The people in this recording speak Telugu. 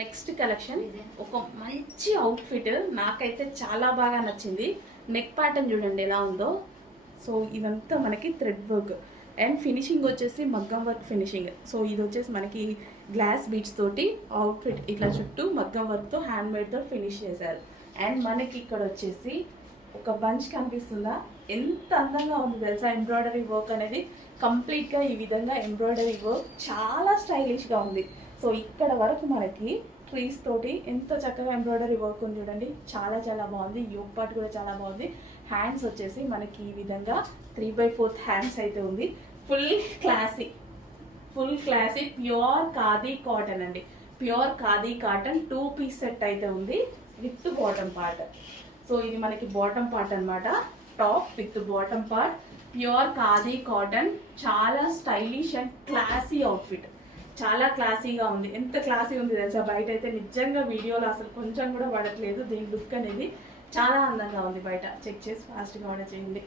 నెక్స్ట్ కలెక్షన్ ఒక మంచి అవుట్ఫిట్ నాకైతే చాలా బాగా నచ్చింది. నెక్ ప్యాటర్న్ చూడండి ఎలా ఉందో. సో ఇదంతా మనకి థ్రెడ్ వర్క్ అండ్ ఫినిషింగ్ వచ్చేసి మగ్గం వర్క్ ఫినిషింగ్. సో ఇది వచ్చేసి మనకి గ్లాస్ బీడ్స్ తోటి అవుట్ఫిట్ ఇట్లా చుట్టూ మగ్గం వర్క్తో హ్యాండ్ మేడ్తో ఫినిష్ చేశారు. అండ్ మనకి ఇక్కడ వచ్చేసి ఒక బంచ్ కనిపిస్తుందా, ఎంత అందంగా ఉంది తెలుసా. ఎంబ్రాయిడరీ వర్క్ అనేది కంప్లీట్గా ఈ విధంగా ఎంబ్రాయిడరీ వర్క్ చాలా స్టైలిష్గా ఉంది. సో ఇక్కడ వరకు మనకి ట్రీస్ తోటి ఎంత చక్కగా ఎంబ్రాయిడరీ వర్క్ ఉంది చూడండి, చాలా చాలా బాగుంది. యోగ్ పార్ట్ కూడా చాలా బాగుంది. హ్యాండ్స్ వచ్చేసి మనకి ఈ విధంగా 3/4 హ్యాండ్స్ అయితే ఉంది. Full classy pure khadi cotton అండి. Pure khadi cotton 2 piece set అయితే ఉంది విత్ బాటమ్ పార్ట్. సో ఇది మనకి బాటమ్ పార్ట్ అనమాట. Top with bottom part pure khadi cotton. చాలా స్టైలిష్ అండ్ క్లాసీ అవుట్ఫిట్, చాలా క్లాసీగా ఉంది. ఎంత క్లాసీ ఉంది తెలుసా, బయట అయితే నిజంగా వీడియోలో అసలు కొంచెం కూడా పడట్లేదు. దీని లుక్ అనేది చాలా అందంగా ఉంది. బయట చెక్ చేసి ఫాస్ట్గా ఆర్డర్ చేయండి.